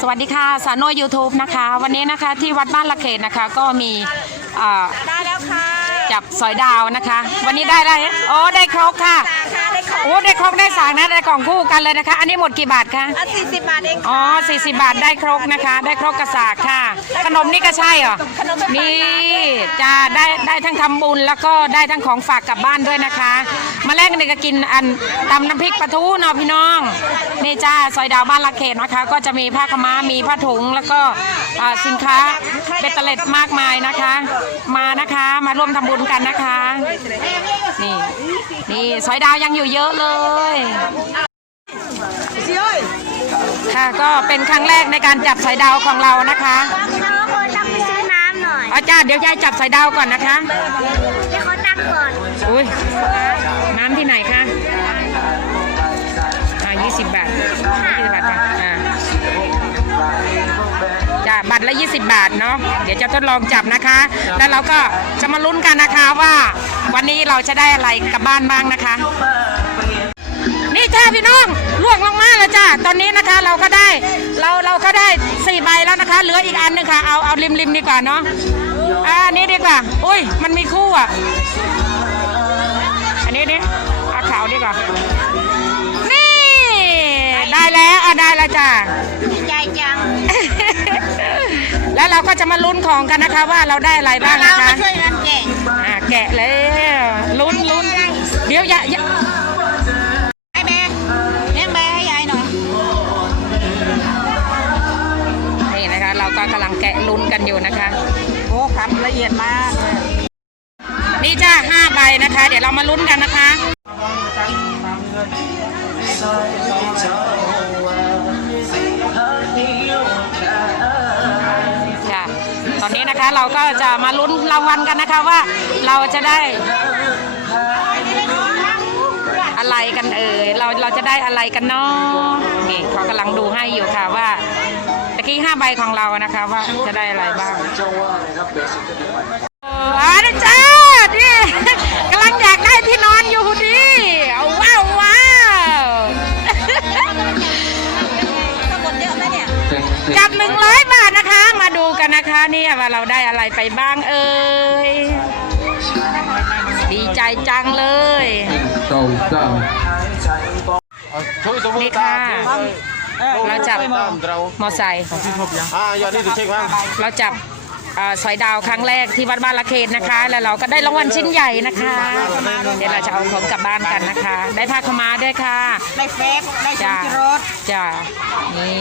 สวัสดีค่ะสาโนยูทูบนะคะ วันนี้นะคะที่วัดบ้านละเขตนะคะก็มีได้แล้วค่ะ จับสอยดาวนะคะ วันนี้ได้ได้โอ้ได้ครกค่ะค่ะได้ของโอ้ได้ครกได้สากนะได้กล่องคู่กันเลยนะคะ อันนี้หมดกี่บาทคะอะสี่สิบบาทเองอ๋อ40บาทได้ครกนะคะ ได้ครกกระสากค่ะ ขนมนี่ก็ใช่เหรอขนมเป็นนี่จะได้ได้ทั้งทำบุญแล้วก็ได้ทั้งของฝากกลับบ้านด้วยนะคะ มาแรกนี่ก็กินอันตำน้ำพริกปลาทูเนาะพี่น้องนี่จ้าซอยดาวบ้านละเขตนะคะ ก็จะมีผ้าขาวม้ามีผ้าถุงแล้วก็อ่าสินค้าเบตเตอร์เล็ดมากมายนะคะ มา นะคะ มาร่วมทำบุญกันนะคะ นี่ นี่ซอยดาวยังอยู่เยอะเลยค่ะก็เป็นครั้งแรกในการจับสอยดาวของเรานะคะน้องคนตังไปซื้อน้ำหน่อยอาจารย์เดี๋ยวยายจับสอยดาวก่อนนะคะเดี๋ยวเขาตังก่อนอุ้ยน้ำที่ไหนคะ บัตรละ 20 บาทเนาะเดี๋ยวจะทดลองจับนะคะ แล้วเราก็จะมาลุ้นกันนะคะว่า วันนี้เราจะได้อะไรกลับบ้านบ้างนะคะ นี่จ้าพี่น้องล่วงลงมาแล้วจ้าตอนนี้นะคะเราก็ได้เราเราก็ได้สี่ใบแล้วนะคะ เหลืออีกอันหนึงค่ะเอาเอาริมริมดีกว่าเนาะอ่าอันนี้ดีกว่าอุ้ยมันมีคู่อะอันนี้นี่เอาขาวดีกว่านี่ได้แล้วอะได้แล้วจ้า ดีใจจัง แล้วเราก็จะมาลุ้นของกันนะคะว่าเราได้อะไรบ้างเรานะคะมาช่วยกันแกะอะแกะแล้วลุ้นลุ้นเดี๋ยวอย่าอย่าให้แม่เลี้ยงแม่ให้ยายหน่อยนี่นะคะ เราก็กำลังแกะลุ้นกันอยู่นะคะ โอ้ครับละเอียดมากเลยนี่จ้าห้าใบนะคะ เดี๋ยวเรามาลุ้นกันนะคะค่ะ นนี้นะคะ เราก็จะมาลุ้นรางวัลกันนะคะว่าเราจะได้ อะไรกันเอ่ยเราเราจะได้อะไรกันเนาะนี่เขากำลังดูให้อยู่ค่ะว่าตะกี้ห้าใบของเรานะคะว่าจะได้อะไรบ้างว้าวจ้านี่กำลังอยากได้ที่นอนอยู่ดีเอาว้าวว้าวทั้งหมดเยอะไหมเนี่ยจับหนึ่งร้อย นนะคะเนี่ยว่าเราได้อะไรไปบ้างเอ่ยดีใจจังเลย đầu tầm นี่ค่ะเราจับมอไซค์อ่ายอดนี่ถูกเช็คมั้งเราจับเอ่อสอยดาวครั้งแรกที่วัดบ้านละเขตนะคะ แล้วเราก็ได้รางวัลชิ้นใหญ่นะคะ เดี๋ยวเราจะเอาของกลับบ้านกันนะคะ ได้ผ้าขาวม้าด้วยค่ะ ได้เฟฟได้ชุจ้าดรถจ้านี่